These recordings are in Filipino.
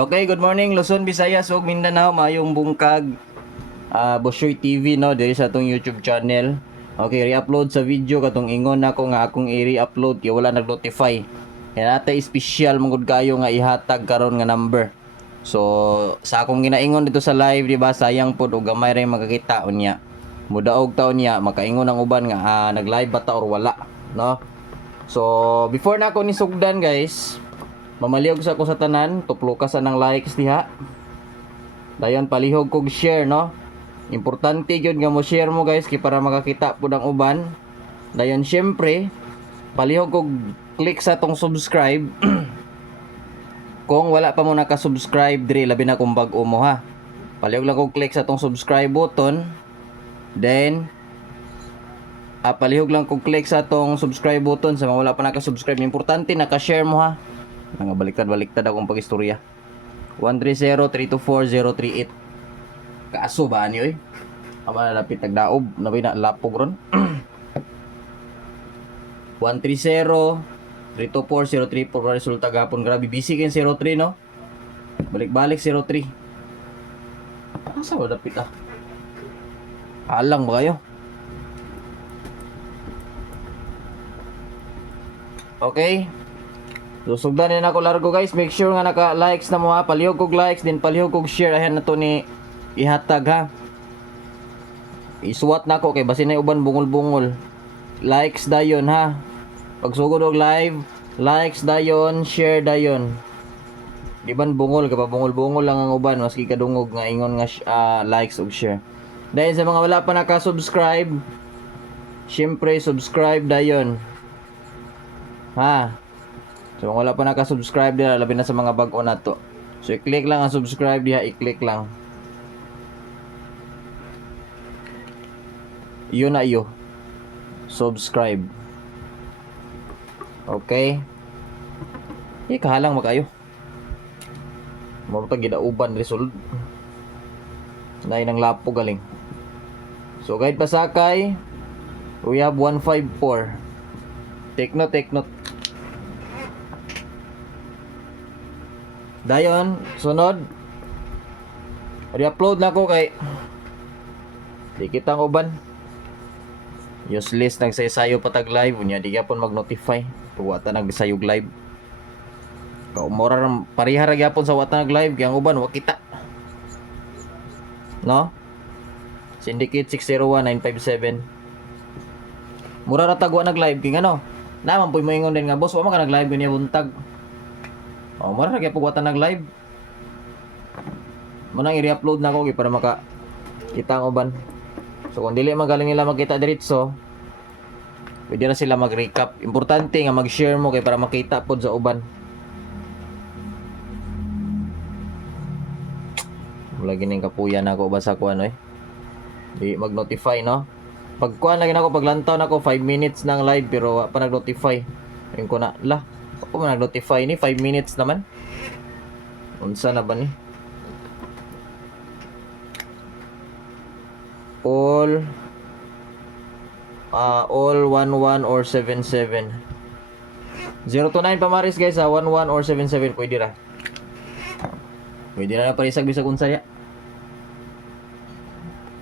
Okay, good morning Luzon, Visayas ug Mindanao, mayong bungkag Bushoy TV no diri sa atong YouTube channel. Okay, re-upload sa video katong ingon nako nga akong i-re-upload kay wala nag-notify. Kaya nata special mangud kayo nga ihatag karon nga number. So sa akong ginaingon dito sa live, di ba, sayang pod og gamay ra makakita unya. Mudaog taon niya makaingon ang uban nga nag-live ba ta or wala, no? So before na ako ni sugdan guys, mamaliog sa ko sa tanan, tuplo ka sa ng likes diha. Dayon palihog kog share, no? Importante gyud nga mo share mo guys kay para makakita pud ang uban. Dayon syempre palihog kog click sa tong subscribe. Kung wala pa mo naka-subscribe diri, labi na kung bag-o mo ha. Palihog lang kog click sa tong subscribe button. Then palihog lang kog click sa tong subscribe button sa mga wala pa naka-subscribe. Importante naka-share mo ha. Nga baliktad akong pag-istorya. 130-324-038. Kaaso ba ani oy? Aba lapit nagdaob, nabay na lapog ron. 130-324-034 para resulta gapon. Grabe busy kin 03 no. Balik-balik 03. Asa ba lapit ah? Alang ba kayo? Okay. Susugdan din ako largo guys. Make sure nga naka-likes na mo ha. Palihog kog likes, din palihog kog share. Ayan na to ni ihatag ha. Isuwat na ako kay basin na uban bungol-bungol. Likes dayon ha. Pagsugod og live, likes dayon, share dayon. Di ban bungol ka pa bungol-bungol lang ang uban maski kadungog nga ingon nga likes ug share. Dahil sa mga wala pa naka-subscribe, syempre subscribe dayon. Ha. So kung wala pa naka-subscribe dira, labi na sa mga bag-o na to. So i-click lang ang subscribe diha, i-click lang. Yun na iyo. Subscribe. Okay. Kahalang makayo. Mo ta gidauban result. Nay nang lapo galing. So guide pasakay. We have 154. Take note. Dayon, sunod. Re-upload na ko kay di kitang uban. Useless nagsayo patag live unya di gyapon mag-notify. Tuwata nagsayog live. Kaumora pareha ra gyapon sa wata nag live kay ang uban wa kita. No? Syndicate 601957. Mura ra tagwa nag live kay ano? Naman poy moingon din nga boss, wa man ka nag live niya buntag. Mura ra gyapon wata nag live. Munang i-re-upload na ko para maka kita ang uban. So kung dili magaling nila makita diretso, pwede na sila mag-recap. Importante nga mag-share mo kay para makita pod sa uban. Wala gining kapuyan ako basa ko ano eh. Di mag-notify no. Pagkuan lagi nako paglantaw nako 5 minutes nang live pero pa nag-notify. Ayun ko na la. Ako man nag-notify ni 5 minutes naman. Unsa na ba ni? All 11 or 77. 0 to 9 pamaris guys ha, 11 or 77 pwede ra. Pwede na parisag bisag unsaya.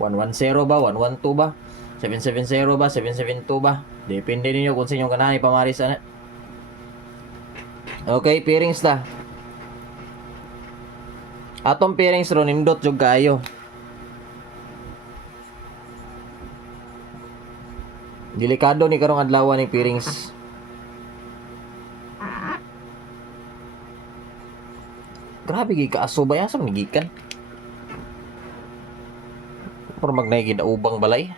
110 ba, 112 ba, 770 ba, 772 ba. Depende ninyo kung sa inyong kanani pamaris ana. Okay, pairings ta. Atong pairings ron nindot jud kaayo. Delikado ni karong adlaw ni pairings. Grabe gi kaaso ba yasa ni gikan. Pero magnay gid ubang balay.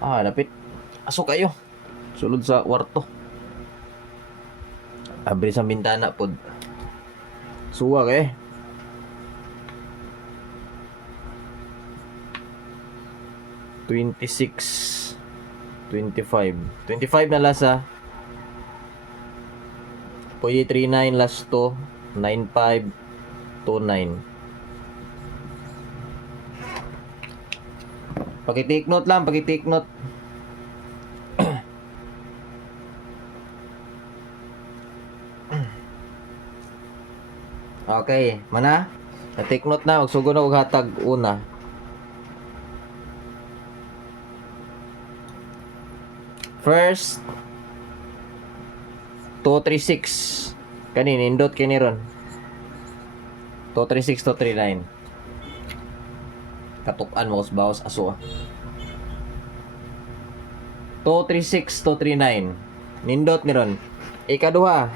Dapit. Aso kayo. Sulod sa kwarto. Abri sa bintana pod. Suwa kay. $26 25 na lasa. Pwede 39 last to 9529. Paki-take note lang, paki-take note. Okay, mana? Na-take note na, magsugod na og hatag una. First 236. Kani nindot kini ron. 236 239. Katukan mo sa bawas aso. 236 239. Nindot ni ron. Ikaduha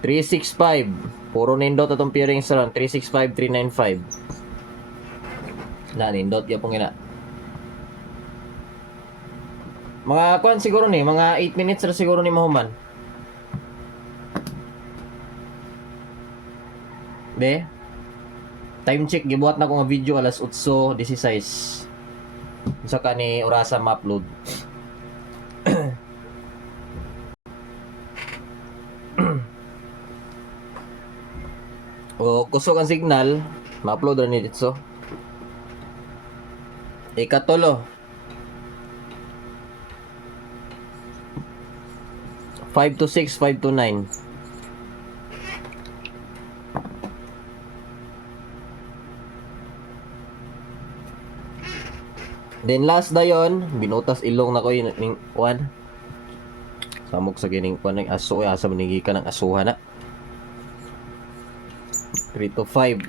365. Puro nindot atong peering sa ron. 365 395. Na nindot gyapon gina. Mga kuan siguro ni, mga 8 minutes ra siguro ni mahuman. Be. Time check gibuhat na ko nga video alas 8:16. Unsa ka ni orasa ma-upload. O kusog ang signal, ma-upload ra ni dito. Ikatulo 5 to 6, 5 to 9. Then last dayon, binutas ilong na ko yung one. Samok sa gining kuan ng aso, asa manigi ka ng asuhan na. 3 to 5.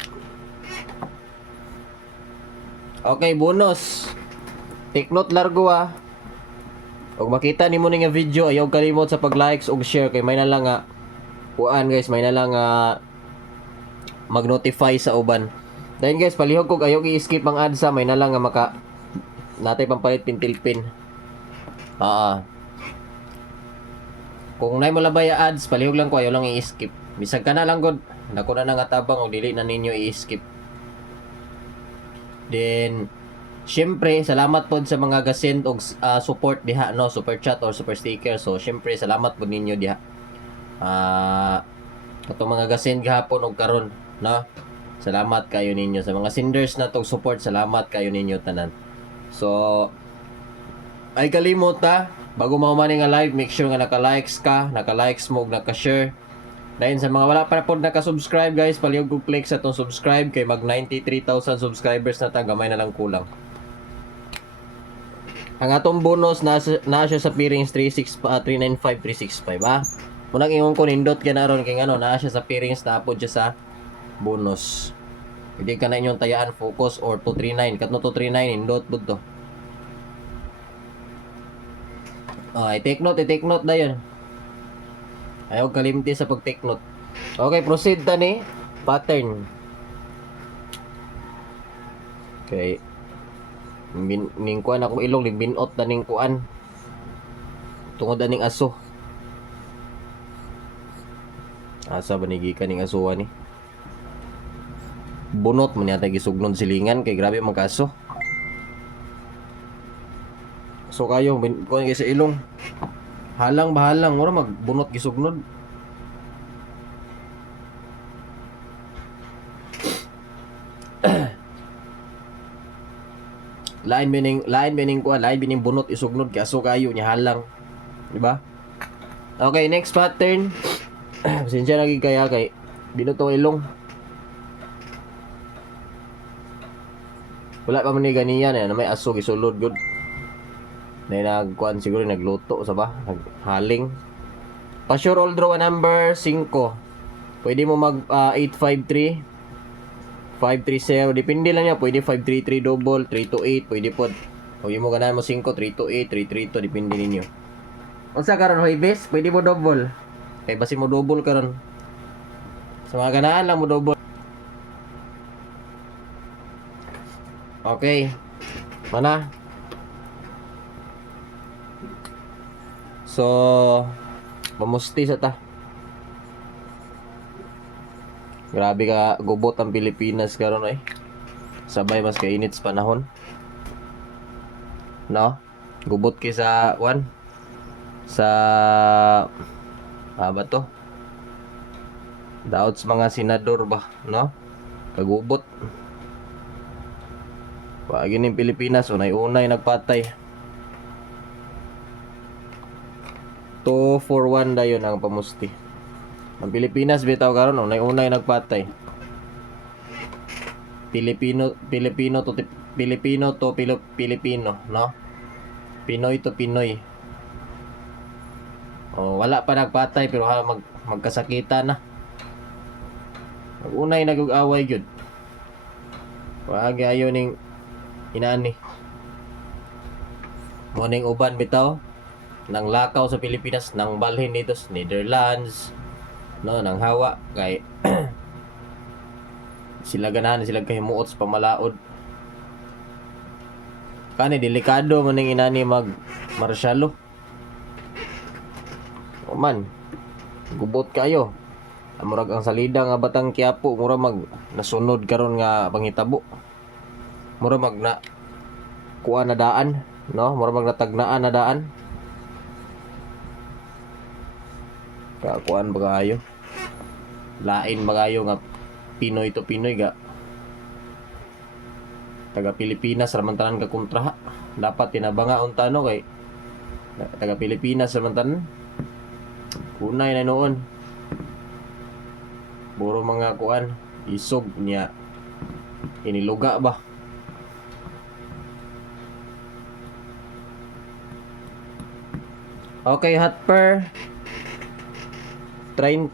Okay, bonus. Take note largo Og makita nimo ni nga video, ayaw kalimot sa pag-likes ug share kay may na lang nga kuan guys, may na lang mag-notify sa uban. Then guys, palihog kog ayaw i-skip ang ads may na lang nga maka natay pampalit pintilpin. Kung nay mo labay ads, palihog lang ko ayaw lang i-skip. Bisag ka na lang god, nako na nga tabang og dili na ninyo i-skip. Then syempre, salamat po sa mga gasend og support diha, no, super chat or super sticker. So, syempre, salamat po ninyo diha. Katong mga gasend gahapon og karon, no. Salamat kayo ninyo sa mga senders na tong support. Salamat kayo ninyo tanan. So, ay kalimot bago mahuman nga live, make sure nga naka-likes ka, naka-likes mo ug naka-share. Dahil sa mga wala pa po naka-subscribe guys, palihog kog click sa tong subscribe kay mag 93,000 subscribers na gamay na lang kulang. Ang atong bonus na siya sa peerings 395 365 Munang ingon ko nindot kay naron kay ano na siya sa peerings tapod siya sa bonus. Hindi ka na inyong tayaan focus or 239 katno 239 nindot pud to. I-take note dayon. Ayaw kalimti sa pag-take note. Okay, proceed tani pattern. Okay. Ning kuan akong ilong binot na ning kuan tungod aning aso. Asa banigi ka ning asuwa ni? Bunot man yata gisugnon silingan kay grabe man kaso. So kayo kuan sa ilong. Halang bahalang ora magbunot gisugnon. Lain bining bunot isugnod kay aso kayo nya halang, di ba? Okay, next pattern. Pasensya lagi kaya kay binot tong ilong. Wala pa man ni ganiyan na may aso gisulod good. Na nagkuan siguro nagluto sa ba, naghaling. Pa sure all draw number 5. Pwede mo mag 853 530, depende lang niya, pwede 533 double, 328, pwede po. O yung mo ganahan mo 5, 328, 332, depende ninyo. Unsa karon Hoybes, pwede mo double. Kay basi mo double karon. Sa mga ganahan lang mo double. Okay. Mana? So, pamusti sa ta. Grabe ka gubot ang Pilipinas karon Sabay mas kainit sa panahon. No? Gubot kay sa sa ba to? Daot sa mga senador ba, no? Kagubot. Pagi ning Pilipinas unay-unay nagpatay. 241 dayon ang pamusti. Ang Pilipinas bitaw karon unay-unay nagpatay. Pilipino to Pilipino, no? Pinoy to Pinoy. Oh, wala pa nagpatay pero magkasakita na. Unay nag-away gyud. Wag ayo ning inani. Mo ning uban bitaw nang lakaw sa Pilipinas nang balhin dito sa Netherlands, no, nang hawa kay sila ganahan sila kahimuot sa pamalaod. Kani delikado man ning inani mag marsyalo. O man, gubot kayo. Murag ang salida nga Batang Quiapo mura mag nasunod karon nga panghitabo. Mura mag na kuha na daan, no? Mura mag natagnaan na daan. Kakuan ba kayo? Lain ba kayo nga Pinoy to Pinoy ga taga Pilipinas ramantanan ka kontra. Dapat tinabanga unta no kay taga Pilipinas ramantanan. Unay na noon. Buro mga kuan isog niya iniluga ba. Okay, hot per 30.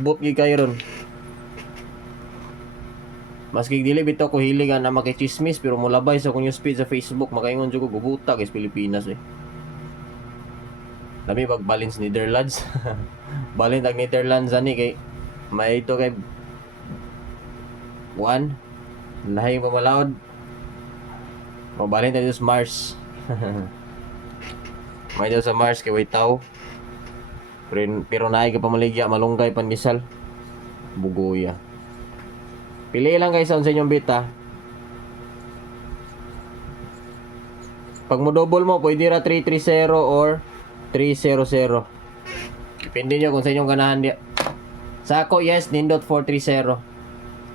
Ubot gi kayo ron. Maski dili bitaw ko hiligan na makichismis pero mulabay sa kung speed sa Facebook makaingon jud ko gubuta guys Pilipinas eh. Dami pag-balance Netherlands. Balance ang Netherlands ani kay may ito kay Juan lahi pamalaod. Mabalin tayo sa Mars. May daw sa Mars kay Waitaw. Pero naay ka pamaligya malunggay pandisal. Bugoya. Pili lang guys sa inyong bita. Pag mo double mo pwede ra 330 or 300. Depende nyo kung sa inyong ganahan dia. Sa ako, yes, nindot 430.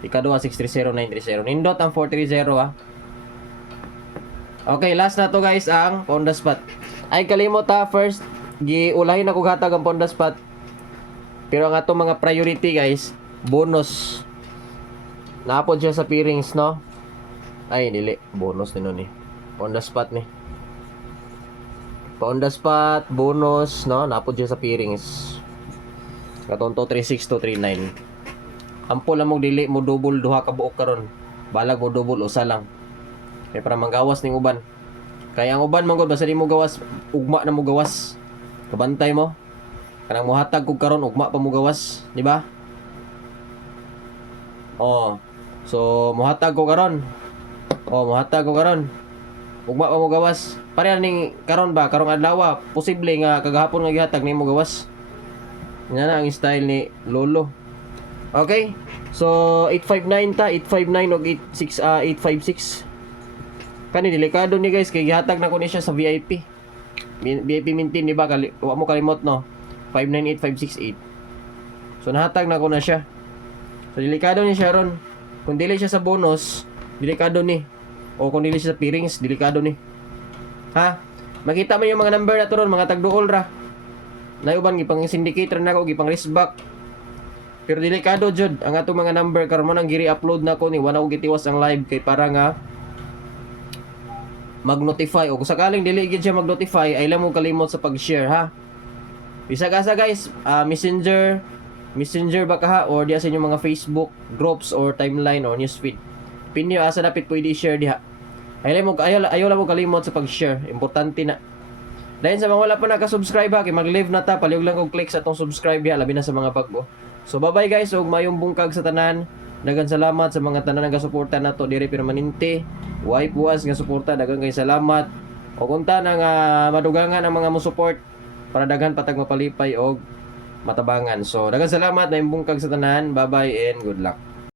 Ikaduha 630, 930. Nindot ang 430 ha. Okay, last na to guys ang Ponda Spot. Ay kalimot ha, first giulahin ako hatag ang Ponda Spot. Pero ang atong mga priority guys, bonus. Naapod siya sa P-rings, no? Ay, dili, bonus din nun eh. Ponda Spot ni. Ponda Spot, bonus, no? Napod siya sa P-rings. Katong 236-239. Ampo lang mo dili mo double duha ka buok karon. Balag mo double usa lang. Kaya para manggawas ning uban. Kaya ang uban man gud basta di mo gawas, ugma na mo gawas. Kabantay mo. Kanang mohatag kog karon ugma pa mo gawas, di ba? Oh. So mohatag ko karon. Oh, mohatag ko karon. Ugma pa mo gawas. Pareha ning karon ba karong adlaw posible nga kagahapon nga gihatag nimo gawas. Yan na ang style ni Lolo. Okay? So 859 ta, 859 og 856. Kani delikado ni guys kay gihatag na ko ni siya sa VIP. VIP mintin di ba wa mo kalimot no. 598568. So nahatag na ko na siya. So delikado ni siya ron. Kung dili siya sa bonus, delikado ni. O kung dili siya sa P-rings, delikado ni. Ha? Makita mo yung mga number na to ron, mga tagduol ra. Nayuban gipang syndicator na ko, gipang riskback. Pero delikado jud ang atong mga number karon mo nang giri-upload na ko ni wala ko gitiwas ang live kay para nga mag-notify o kung sakaling dili gid siya mag-notify ay lang mo kalimot sa pag-share ha. Bisag asa guys, Messenger ba ka ha or diya sa inyong mga Facebook groups or timeline or newsfeed. Pinyo asa dapat pwede i-share diha. Ayaw lang mo kalimot sa pag-share. Importante na. Dahil sa mga wala pa naka-subscribe ha, kay mag-live na ta, paliw lang kong click sa itong subscribe diha, labi na sa mga bago. So bye bye guys, ug mayong bungkag sa tanan. Dagan salamat sa mga tanan nga suporta nato diri permanente. Way puwas nga suporta, dagan kay salamat. O kunta na nga madugangan ang mga mo support para daghan patag mapalipay og matabangan. So dagan salamat na imbungkag sa tanan. Bye bye and good luck.